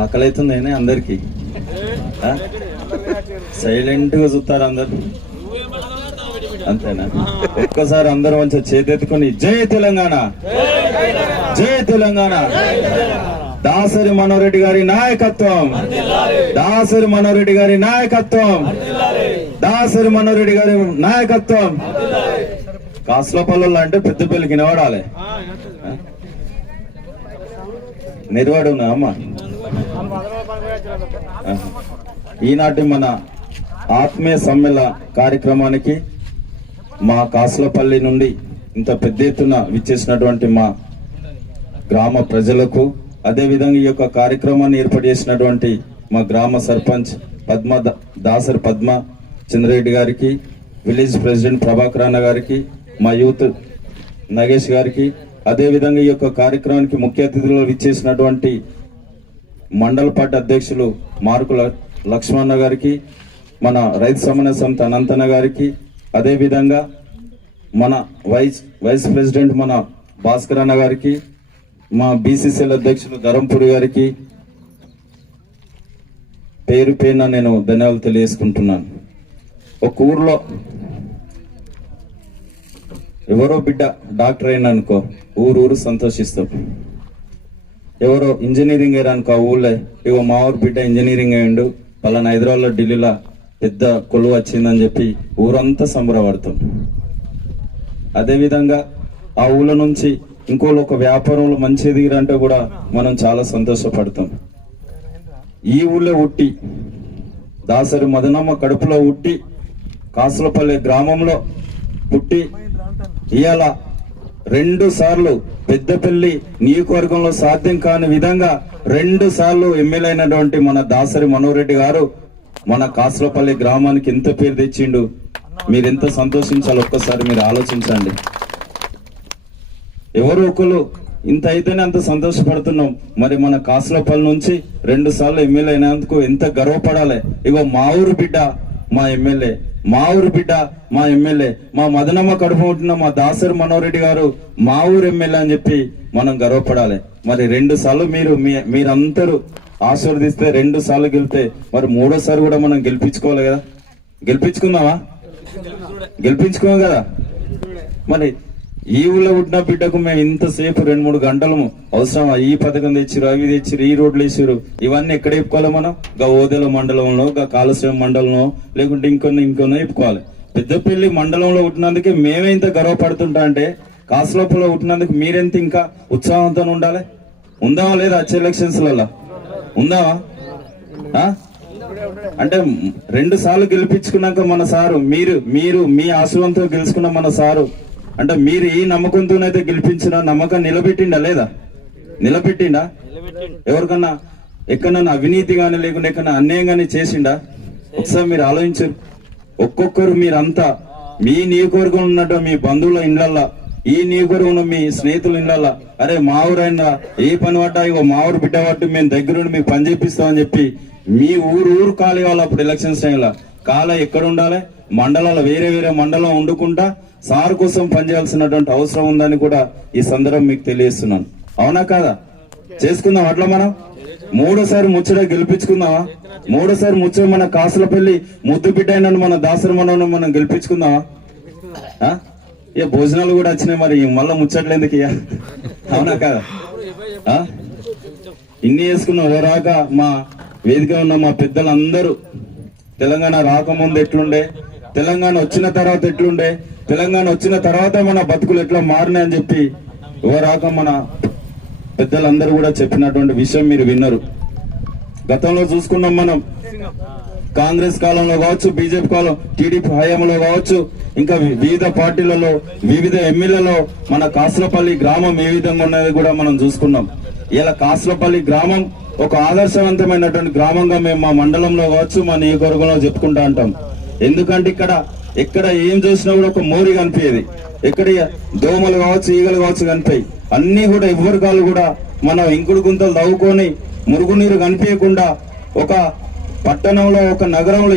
ఆకలి అవుతుంది అందరికి. సైలెంట్ గా చూస్తారు అందరు, అంతేనా? ఒక్కసారి అందరూ మంచిగా చేతెత్తుకొని జై తెలంగాణ, జై తెలంగాణ, దాసరి మనోహర్ రెడ్డి గారి నాయకత్వం, దాసరి మనోహర్ రెడ్డి గారి నాయకత్వం, దాసరి మనోహర్ రెడ్డి గారి నాయకత్వం. కాసులపల్లి అంటే పెద్దపల్లికి వినబడాలి. నిర్వాడు అమ్మ. ఈనాటి మన ఆత్మీయ సమ్మెళన కార్యక్రమానికి మా కాసులపల్లి నుండి ఇంత పెద్ద ఎత్తున విచ్చేసినటువంటి మా గ్రామ ప్రజలకు, అదేవిధంగా ఈ యొక్క కార్యక్రమాన్ని ఏర్పాటు చేసినటువంటి మా గ్రామ సర్పంచ్ దాసరి పద్మ చంద్రరెడ్డి గారికి, విలేజ్ ప్రెసిడెంట్ ప్రభాకర్ అన్న గారికి, మా యూత్ నగేష్ గారికి, అదేవిధంగా ఈ యొక్క కార్యక్రమానికి ముఖ్య అతిథులు విచ్చేసినటువంటి మండల పార్టీ అధ్యక్షులు మార్కుల లక్ష్మణ గారికి, మన రైతు సమన్వయ సమితి అనంతన్న గారికి, అదేవిధంగా మన వైస్ ప్రెసిడెంట్ మన భాస్కర్ అన్న గారికి, మా బీసీసీఎల్ అధ్యక్షులు ధరంపూడి గారికి పేరు పేరున నేను ధన్యవాదాలు తెలియజేసుకుంటున్నాను. ఒక ఊర్లో ఎవరో బిడ్డ డాక్టర్ అయినా అనుకో, ఊరు సంతోషిస్తాం. ఎవరో ఇంజనీరింగ్ అయ్యారు అనుకో, ఊళ్ళో ఇగో మా ఊరు బిడ్డ ఇంజనీరింగ్ అయ్యిండు, పలానా హైదరాబాద్లో ఢిల్లీలో పెద్ద కొలువు వచ్చిందని చెప్పి ఊరంతా సంబరపడతాం. అదేవిధంగా ఆ ఊళ్ళో నుంచి ఇంకోళ్ళు ఒక వ్యాపారంలో మంచి ఎదిగిరంటే కూడా మనం చాలా సంతోషపడతాం. ఈ ఊళ్ళో ఉట్టి దాసరి మదనమ్మ కడుపులో ఉట్టి కాసులపల్లి గ్రామంలో పుట్టి ఇవాళ 2 సార్లు పెద్దపల్లి నియోజకవర్గంలో సాధ్యం కాని విధంగా 2 సార్లు ఎమ్మెల్యే అయినటువంటి మన దాసరి మనోహర్ రెడ్డి గారు మన కాసులపల్లి గ్రామానికి ఎంత పేరు తెచ్చిండు. మీరు ఎంత సంతోషించాలి ఒక్కసారి మీరు ఆలోచించండి. ఎవరు ఒకరు ఇంత అయితేనే అంత సంతోషపడుతున్నాం. మరి మన కాసులపల్లి నుంచి 2 సార్లు ఎమ్మెల్యే అయినందుకు ఎంత గర్వపడాలి. ఇగో మా ఊరు బిడ్డ మా ఎమ్మెల్యే, మా ఊరు బిడ్డ మా ఎమ్మెల్యే, మా మదనమ్మ కడుపు ఉంటున్న మా దాసరి మనోహర్ రెడ్డి గారు మా ఊరు ఎమ్మెల్యే అని చెప్పి మనం గర్వపడాలి. మరి 2 సార్లు మీరందరూ ఆశీర్వదిస్తే 2 సార్లు గెలితే మరి 3వ సారి కూడా మనం గెలిపించుకోవాలి కదా. గెలిపించుకుందామా? గెలిపించుకోం కదా. మరి ఈ ఊళ్ళో పుట్టిన బిడ్డకు మేము ఇంతసేపు 2-3 గంటలు అవసరమా? ఈ పథకం తెచ్చిరు, అవి తెచ్చిరు, ఈ రోడ్లు వేసిరు, ఇవన్నీ ఎక్కడ చెప్పుకోవాలి మనం? గా ఓదెల మండలంలో, గా కాళశ్రేమ మండలంలో, లేకుంటే ఇంకొన్న చెప్పుకోవాలి. పెద్దపల్లి మండలంలో పుట్టినందుకే మేమే ఇంత గర్వపడుతుంటా అంటే కాసులపల్లిలో పుట్టినందుకు మీరెంత ఇంకా ఉత్సాహంతో ఉండాలి. ఉందామా లేదా? వచ్చే ఎలక్షన్స్ లలో ఉందామా? అంటే 2 సార్లు గెలిపించుకున్నాక మన సారు, మీరు మీ ఆశీర్వాదంతో గెలుచుకున్న మన సారు, అంటే మీరు ఈ నమ్మకంతోనైతే గెలిపించిన నమ్మకం నిలబెట్టిండా లేదా? నిలబెట్టిండా? ఎవరికన్నా ఎక్కడన్నా అవినీతి గానీ లేకుండా ఎక్కడన్నా అన్యాయం గానీ చేసిండా? ఒకసారి మీరు ఆలోచించారు. ఒక్కొక్కరు మీరంతా మీ నియోజకవర్గంలో ఉన్నట్టు మీ బంధువుల ఇండ్లల్లా, ఈ నియోజకవర్గంలో మీ స్నేహితుల ఇండ్లల్లా, అరే మా ఊరైనా ఏ పని పడ్డా ఇగో మా ఊరు బిడ్డ పట్టు మేము దగ్గరుండి మీకు పని చేపిస్తామని చెప్పి మీ ఊరు ఖాళీ వాళ్ళు అప్పుడు ఎలక్షన్స్ టైంలో కాల ఎక్కడ ఉండాలి? మండలాల వేరే మండలం వండుకుంటా సార్ కోసం పనిచేయాల్సినటువంటి అవసరం ఉందని కూడా ఈ సందర్భం మీకు తెలియజేస్తున్నాను. అవునా కాదా? చేసుకుందాం అట్లా. మనం 3వ ముచ్చట గెలిపించుకుందామా? 3వ ముచ్చట మన కాసులపల్లి ముద్దు బిడ్డ అయిన మన దాసరి మనోహర్ మనం గెలిపించుకుందామా? ఇక భోజనాలు కూడా వచ్చినాయి, మరి మళ్ళా ముచ్చట్లు ఎందుకు? ఇక అవునా కాదా? ఇన్ని చేసుకున్నాం. ఓరాక మా వేదిక ఉన్న మా పెద్దలందరూ తెలంగాణ రాకముందు ఎట్లుండే, తెలంగాణ వచ్చిన తర్వాత ఎట్లుండే, తెలంగాణ వచ్చిన తర్వాత మన బతుకులు ఎట్లా మారినాయని చెప్పి ఓరాక మన పెద్దలందరూ కూడా చెప్పినటువంటి విషయం మీరు విన్నారు. గతంలో చూసుకున్నాం మనం, కాంగ్రెస్ కాలంలో కావచ్చు, బీజేపీ కాలం, టీడీపీ హయాంలో కావచ్చు, ఇంకా వివిధ పార్టీలలో వివిధ ఎమ్మెల్యేలలో మన కాసులపల్లి గ్రామం ఏ విధంగా ఉన్నది కూడా మనం చూసుకున్నాం. ఇలా కాసులపల్లి గ్రామం ఒక ఆదర్శవంతమైనటువంటి గ్రామంగా మేము మా మండలంలో కావచ్చు, మా నియోజకవర్గంలో చెప్పుకుంటా ఉంటాం. ఎందుకంటే ఎక్కడ ఏం చూసినా కూడా ఒక మోరి కనిపించేది. ఎక్కడ దోమలు కావచ్చు, ఈగలు కావచ్చు కనిపాయి. అన్ని కూడా ఎవరి కాళ్ళు కూడా మనం ఇంకుడు గుంతలు తవ్వుకొని మురుగునీరు కనిపించకుండా ఒక పట్టణంలో ఒక నగరంలో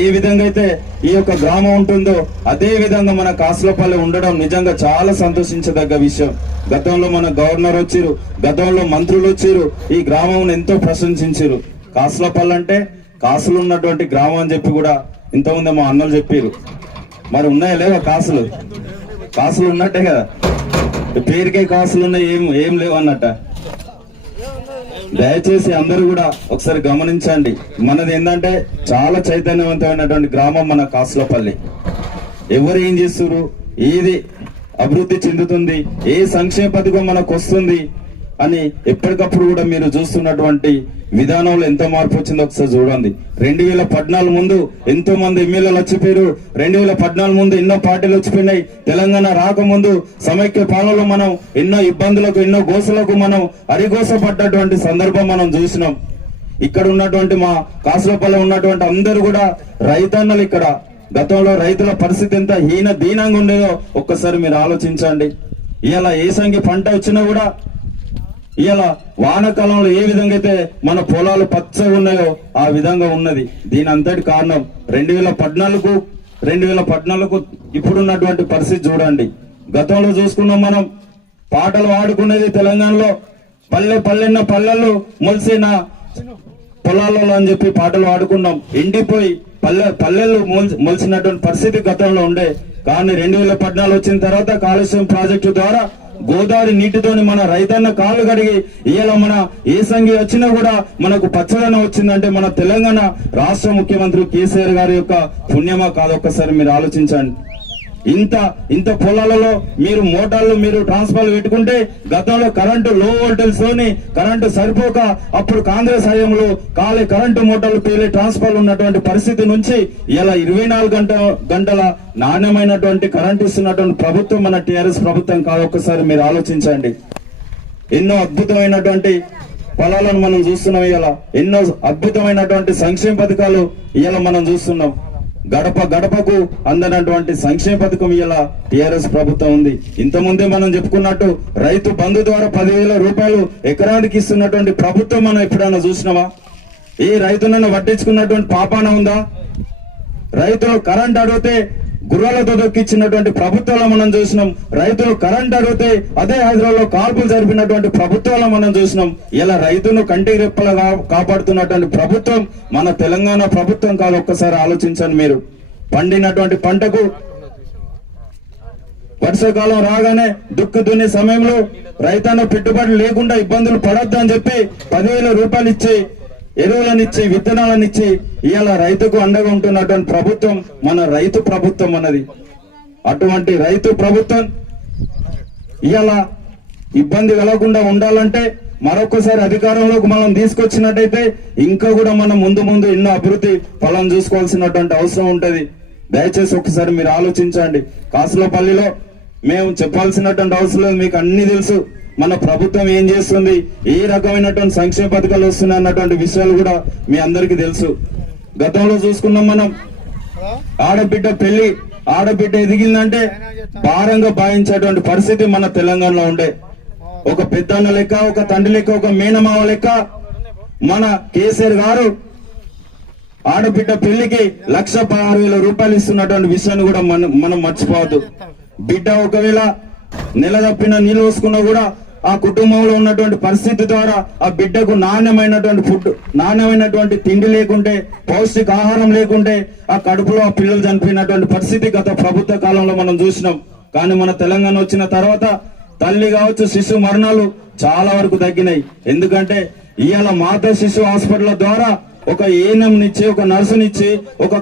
ఏ విధంగా అయితే ఈ యొక్క గ్రామం ఉంటుందో అదే విధంగా మన కాసులపల్లి ఉండడం నిజంగా చాలా సంతోషించదగ్గ విషయం. గతంలో మన గవర్నర్ వచ్చిరు, గతంలో మంత్రులు వచ్చిరు, ఈ గ్రామం ఎంతో ప్రశంసించారు. కాసులపల్లి అంటే కాసులు ఉన్నటువంటి గ్రామం అని చెప్పి కూడా ఇంతకుముందు మా అన్నలు చెప్పారు. మరి ఉన్నాయా లేవా కాసులు? కాసులు ఉన్నట్టే కదా, పేరుకే కాసులు ఉన్నాయి, ఏం లేవు అన్నట్ట. దయచేసి అందరూ కూడా ఒకసారి గమనించండి. మనది ఏంటంటే చాలా చైతన్యవంతమైనటువంటి గ్రామం మన కాసులపల్లి. ఎవరు ఏం చేస్తున్నారు, ఏది అభివృద్ధి చెందుతుంది, ఏ సంక్షేమ పథకం మనకు వస్తుంది అని ఎప్పటికప్పుడు కూడా మీరు చూస్తున్నటువంటి విధానంలో ఎంత మార్పు వచ్చిందో ఒకసారి చూడండి. 2014 ముందు ఎంతో మంది ఎమ్మెల్యేలు వచ్చిపోయారు. 2014 ముందు ఎన్నో పార్టీలు వచ్చిపోయినాయి. తెలంగాణ రాకముందు సమైక్య పాలనలో మనం ఎన్నో ఇబ్బందులకు, ఎన్నో గోసలకు మనం అరిగోసపడ్డటువంటి సందర్భం మనం చూసినాం. ఇక్కడ ఉన్నటువంటి మా కాసులపల్లి ఉన్నటువంటి అందరూ కూడా రైతన్నలు. ఇక్కడ గతంలో రైతుల పరిస్థితి ఎంత దీనంగా ఉండేదో ఒక్కసారి మీరు ఆలోచించండి. ఇలా ఏ సంఖ్య పంట వచ్చినా కూడా ఇలా వానాకాలంలో ఏ విధంగా అయితే మన పొలాలు పచ్చగా ఉన్నాయో ఆ విధంగా ఉన్నది. దీని అంతటి కారణం 2014 ఇప్పుడున్నటువంటి పరిస్థితి చూడండి. గతంలో చూసుకున్నాం మనం, పాటలు పాడుకునేది తెలంగాణలో పల్లెన్న పల్లెలు మొలిసిన పొలాలలో అని చెప్పి పాటలు పాడుకున్నాం. ఎండిపోయి పల్లెలు మొలిసినటువంటి పరిస్థితి గతంలో ఉండే. కానీ 2014 వచ్చిన తర్వాత కాళేశ్వరం ప్రాజెక్టు ద్వారా గోదావరి నీటితోని మన రైతన్న కాళ్ళు కడిగి ఇవాళ మన ఏ సంఖ్య వచ్చినా కూడా మనకు పచ్చదనం వచ్చిందంటే మన తెలంగాణ రాష్ట్ర ముఖ్యమంత్రి కేసీఆర్ గారి యొక్క పుణ్యమా కాదు? ఒక్కసారి మీరు ఆలోచించండి. ఇంత పొలాలలో మీరు మోటార్లు, మీరు ట్రాన్స్ఫార్మర్లు పెట్టుకుంటే గతంలో కరెంటు లో వోల్టేజ్ తోని కరెంటు సరిపోక అప్పుడు కాంగ్రెస్ హయాంలో కరెంటు మోటార్లు పేలే ట్రాన్స్ఫార్మర్లు ఉన్నటువంటి పరిస్థితి నుంచి ఇలా 24 గంటల నాణ్యమైనటువంటి కరెంట్ ఇస్తున్నటువంటి ప్రభుత్వం మన టీఆర్ఎస్ ప్రభుత్వం కాదు? ఒక్కసారి మీరు ఆలోచించండి. ఎన్నో అద్భుతమైనటువంటి ఫలాలను మనం చూస్తున్నాం. ఇలా ఎన్నో అద్భుతమైనటువంటి సంక్షేమ పథకాలు ఇలా మనం చూస్తున్నాం. గడపకు అందనటువంటి సంక్షేమ పథకం ఇలా టీఆర్ఎస్ ప్రభుత్వం ఉంది. ఇంతకుముందే మనం చెప్పుకున్నట్టు రైతు బంధు ద్వారా 10,000 రూపాయలు ఎకరానికి ఇస్తున్నటువంటి ప్రభుత్వం మనం ఎప్పుడైనా చూసినావా? ఏ రైతులను పట్టించుకున్నటువంటి పాపాన ఉందా? రైతులు కరెంట్ అడిగితే గుర్రాలతో దొక్కిచ్చినటువంటి ప్రభుత్వాలు మనం చూసినాం. రైతులు కరెంట్ అడిగితే అదే హైదరాబాద్ లో కాల్పులు జరిపినటువంటి ప్రభుత్వాలు మనం చూసినాం. ఇలా రైతును కంటికి రెప్పలుగా కాపాడుతున్నటువంటి ప్రభుత్వం మన తెలంగాణ ప్రభుత్వం కాదు? ఒక్కసారి ఆలోచించండి మీరు. పండినటువంటి పంటకు వర్షాకాలం రాగానే దుక్కు దున్నే సమయంలో రైతన్న పెట్టుబడి లేకుండా ఇబ్బందులు పడొద్దు అని చెప్పి 10,000 రూపాయలు ఇచ్చి, ఎరువులనిచ్చి, విత్తనాలనిచ్చి ఇవాళ రైతుకు అండగా ఉంటున్నటువంటి ప్రభుత్వం మన రైతు ప్రభుత్వం అన్నది. అటువంటి రైతు ప్రభుత్వం ఇవాళ ఇబ్బంది కలగకుండా ఉండాలంటే మరొకసారి అధికారంలోకి మనం తీసుకొచ్చినట్టయితే ఇంకా కూడా మనం ముందు ఎన్నో అభివృద్ధి ఫలం చూసుకోవాల్సినటువంటి అవసరం ఉంటది. దయచేసి ఒకసారి మీరు ఆలోచించండి. కాసులపల్లిలో మేము చెప్పాల్సినటువంటి అవసరం లేదు, మీకు అన్ని తెలుసు. మన ప్రభుత్వం ఏం చేస్తుంది, ఏ రకమైనటువంటి సంక్షేమ పథకాలు వస్తున్నాయి అన్నటువంటి విషయాలు కూడా మీ అందరికీ తెలుసు. గతంలో చూసుకున్నాం మనం, ఆడబిడ్డ ఎదిగిందంటే భారంగా భావించేటువంటి పరిస్థితి మన తెలంగాణలో ఉండే. ఒక పెద్దన్న లెక్క, ఒక తండ్రి లెక్క, ఒక మేనమావ లెక్క మన కేసీఆర్ గారు ఆడబిడ్డ పెళ్లికి 1,16,000 రూపాయలు ఇస్తున్నటువంటి విషయాన్ని కూడా మనం మర్చిపోవద్దు. బిడ్డ ఒకవేళ నెల తప్పిన నీళ్ళు పోసుకున్నా కూడా ఆ కుటుంబంలో ఉన్నటువంటి పరిస్థితి ద్వారా ఆ బిడ్డకు నాణ్యమైనటువంటి ఫుడ్, నాణ్యమైనటువంటి తిండి లేకుంటే, పౌష్టిక ఆహారం లేకుంటే ఆ కడుపులో ఆ పిల్లలు చనిపోయినటువంటి పరిస్థితి గత ప్రభుత్వ కాలంలో మనం చూసినాం. కానీ మన తెలంగాణ వచ్చిన తర్వాత తల్లి కావచ్చు, శిశు మరణాలు చాలా వరకు తగ్గినాయి. ఎందుకంటే ఇవాళ మాతా శిశు హాస్పిటల్ ద్వారా ఒక ఏఎన్ఎంనిచ్చి, ఒక నర్సునిచ్చి, ఒక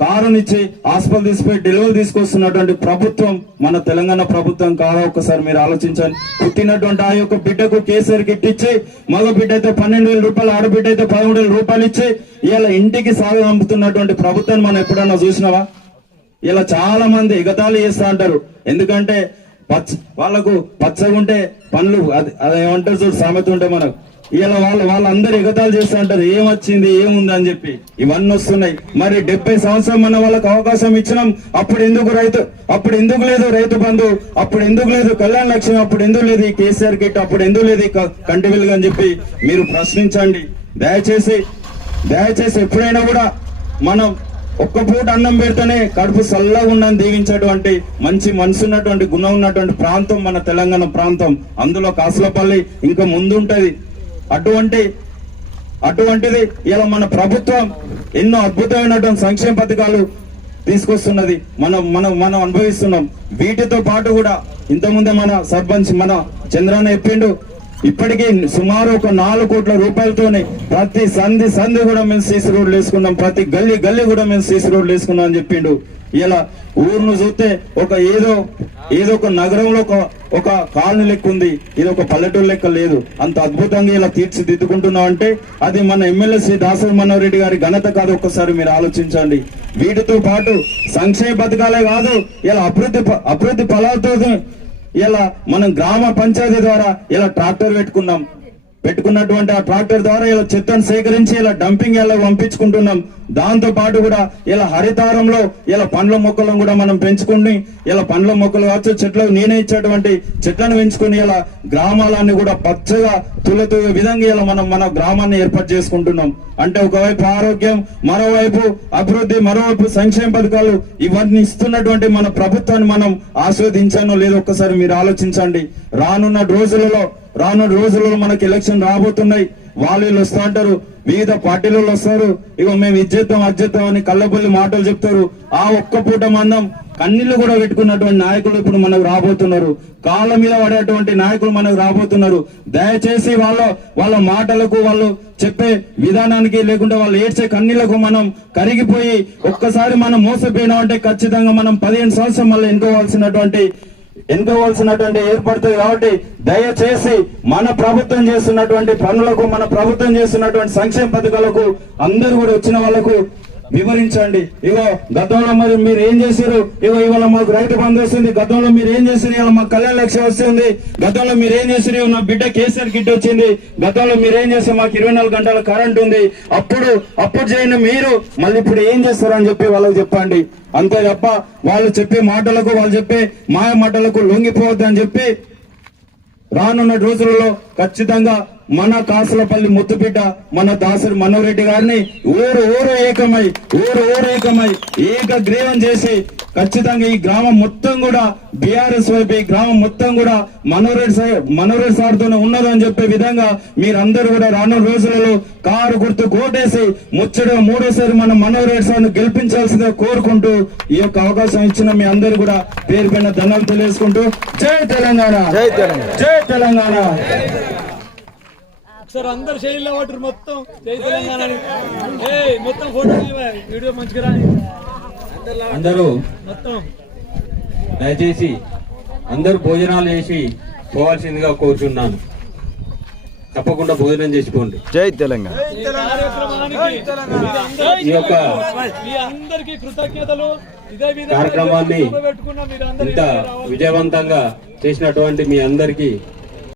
కారునిచ్చి హాస్పిటల్ తీసుకుపోయి డెలివరీ తీసుకొస్తున్నటువంటి ప్రభుత్వం మన తెలంగాణ ప్రభుత్వం కాదా? ఒకసారి మీరు ఆలోచించండి. పుట్టినటువంటి ఆ యొక్క బిడ్డకు కేసీఆర్ కిట్ ఇచ్చి, మగ బిడ్డ అయితే 12,000 రూపాయలు, ఆడబిడ్డ అయితే 13,000 రూపాయలు ఇచ్చి ఇలా ఇంటికి సాగు పంపుతున్నటువంటి ప్రభుత్వాన్ని మనం ఎప్పుడన్నా చూసినావా? ఇలా చాలా మంది ఎగతాళి చేస్తా అంటారు. ఎందుకంటే వాళ్ళకు పచ్చగుంటే పనులు, అదేమంటారు చూడు సామెత ఉంటే మనకు, ఇలా వాళ్ళందరూ ఎగతాలు చేస్తూ ఉంటారు, ఏమొచ్చింది ఏముంది అని చెప్పి. ఇవన్నీ వస్తున్నాయి. మరి 70 సంవత్సరం మన వాళ్ళకి అవకాశం ఇచ్చినాం, అప్పుడు ఎందుకు లేదు రైతు బంధు, అప్పుడు ఎందుకు లేదు కళ్యాణ లక్ష్యం, అప్పుడు ఎందుకు లేదు ఈ కేసీఆర్ కిట్, అప్పుడు ఎందుకు లేదు కంటి వెలుగు అని చెప్పి మీరు ప్రశ్నించండి. దయచేసి దయచేసి ఎప్పుడైనా కూడా మనం ఒక్క పూట అన్నం పెడితేనే కడుపు చల్లగా ఉండని దీవించేటువంటి మంచి మనసు ఉన్నటువంటి గుణం ఉన్నటువంటి ప్రాంతం మన తెలంగాణ ప్రాంతం. అందులో కాసులపల్లి ఇంకా ముందుంటది. అటువంటిది ఇలా మన ప్రభుత్వం ఎన్నో అద్భుతమైనటువంటి సంక్షేమ పథకాలు తీసుకొస్తున్నది, మనం అనుభవిస్తున్నాం. వీటితో పాటు కూడా ఇంతకుముందే మన సర్పంచ్ మన చంద్రాన్న చెప్పిండు, ఇప్పటికీ సుమారు ఒక 4 కోట్ల రూపాయలతోనే ప్రతి సంధి కూడా మేము సీసీ రోడ్లు వేసుకున్నాం, ప్రతి గల్లీ కూడా మేము సీసీ రోడ్లు వేసుకున్నాం అని చెప్పిండు. ఇలా ఊరును చూస్తే ఏదో ఒక నగరంలో ఒక కాలనీ లెక్క ఉంది, ఇది ఒక పల్లెటూరు లెక్క లేదు. అంత అద్భుతంగా ఇలా తీర్చిదిద్దుకుంటున్నాం అంటే అది మన ఎమ్మెల్యే శ్రీ దాసరి మనోహర్ రెడ్డి గారి ఘనత కాదు, ఒక్కసారి మీరు ఆలోచించండి. వీటితో పాటు సంక్షేమ పథకాలే కాదు, ఇలా అభివృద్ధి ఫలాలతో ఇలా మనం గ్రామ పంచాయతీ ద్వారా ఇలా ట్రాక్టర్ పెట్టుకున్నటువంటి ఆ ట్రాక్టర్ ద్వారా ఇలా చెత్తను సేకరించి ఇలా డంపింగ్ ఇలా పంపించుకుంటున్నాం. దాంతో పాటు కూడా ఇలా హరితారంలో ఇలా పండ్ల మొక్కలను కూడా మనం పెంచుకుని ఇలా పండ్ల మొక్కలు కావచ్చు, చెట్లకు నేనే ఇచ్చేటువంటి చెట్లను పెంచుకుని ఇలా గ్రామాలన్నీ కూడా పచ్చగా తులతూగే విధంగా ఇలా మనం మన గ్రామాన్ని ఏర్పాటు చేసుకుంటున్నాం. అంటే ఒకవైపు ఆరోగ్యం, మరోవైపు అభివృద్ధి, మరోవైపు సంక్షేమ పథకాలు ఇవన్నీ ఇస్తున్నటువంటి మన ప్రభుత్వాన్ని మనం ఆస్వాదించానో లేదో ఒక్కసారి మీరు ఆలోచించండి. రానున్న రోజులలో మనకి ఎలక్షన్ రాబోతున్నాయి. వాళ్ళు వస్తూ అంటారు, వివిధ పార్టీలు వస్తారు, ఇగో మేము ఇచ్చేద్దాం అని కళ్ళబొల్లి మాటలు చెప్తారు. ఆ ఒక్క పూట మందం కన్నీళ్లు కూడా పెట్టుకున్నటువంటి నాయకులు ఇప్పుడు మనకు రాబోతున్నారు, కాళ్ళ మీద పడేటువంటి నాయకులు మనకు రాబోతున్నారు. దయచేసి వాళ్ళ మాటలకు, వాళ్ళు చెప్పే విధానానికి, లేకుంటే వాళ్ళు ఏడ్చే కన్నీళ్లకు మనం కరిగిపోయి ఒక్కసారి మనం మోసపోయినాం అంటే ఖచ్చితంగా మనం 15 సంవత్సరం మళ్ళీ ఎన్నుకోవాల్సినటువంటి ఏర్పడుతుంది. కాబట్టి దయచేసి మన ప్రభుత్వం చేస్తున్నటువంటి పనులకు, మన ప్రభుత్వం చేస్తున్నటువంటి సంక్షేమ పథకాలకు అందరూ కూడా వచ్చిన వాళ్ళకు వివరించండి. ఇగో గతంలో మరి మీరు ఏం చేశారు, ఇగో ఇవాళ మాకు రైతు బంధు వస్తుంది, గతంలో మీరు ఏం చేశారు, ఇవాళ మాకు కళ్యాణ లక్ష్యం వస్తుంది, గతంలో మీరు ఏం చేశారు, నా బిడ్డ కేసీఆర్ కిట్ వచ్చింది, గతంలో మీరు ఏం చేస్తారు, మాకు 24 గంటల కరెంట్ ఉంది, అప్పుడు చేయని మీరు మళ్ళీ ఇప్పుడు ఏం చేస్తారు అని చెప్పి వాళ్ళకి చెప్పండి. అంతే తప్ప వాళ్ళు చెప్పే మాటలకు, వాళ్ళు చెప్పే మాయ మాటలకు లొంగిపోవద్దు అని చెప్పి రానున్న రోజులలో ఖచ్చితంగా మన కాసులపల్లి ముద్దుబిడ్డ మన దాసరి మనోహర్ రెడ్డి గారిని ఊరు ఏకమై ఏకగ్రీవం చేసి ఖచ్చితంగా ఈ గ్రామం మొత్తం కూడా బీఆర్ఎస్ వైపు, ఈ గ్రామం మొత్తం కూడా మనోహర్ సార్ తోనే ఉన్నదని చెప్పే విధంగా మీరందరూ కూడా రానున్న రోజులలో కారు గుర్తు కోటేసి ముచ్చటగా 3వ మన మనోహర్ సార్ ను గెలిపించాల్సిందిగా కోరుకుంటూ ఈ యొక్క అవకాశం ఇచ్చిన మీ అందరూ కూడా పేరు పైన ధన్యవాదాలు తెలియజేసుకుంటూ జై తెలంగాణ, జై తెలంగాణ. సార్ అందరు శైలిలో వాటర్ మొత్తం జై తెలంగాణ మొత్తం ఫోటో వీడియో మంచిగా రాని అందరూ మొత్తం దయచేసి అందరూ భోజనాలు చేసి పోవాల్సిందిగా కోరుచున్నాను. తప్పకుండా భోజనం చేసిపోండి. జై తెలంగాణ. ఈ యొక్క కృతజ్ఞతలు. కార్యక్రమాన్ని ఇంత విజయవంతంగా చేసినటువంటి మీ అందరికీ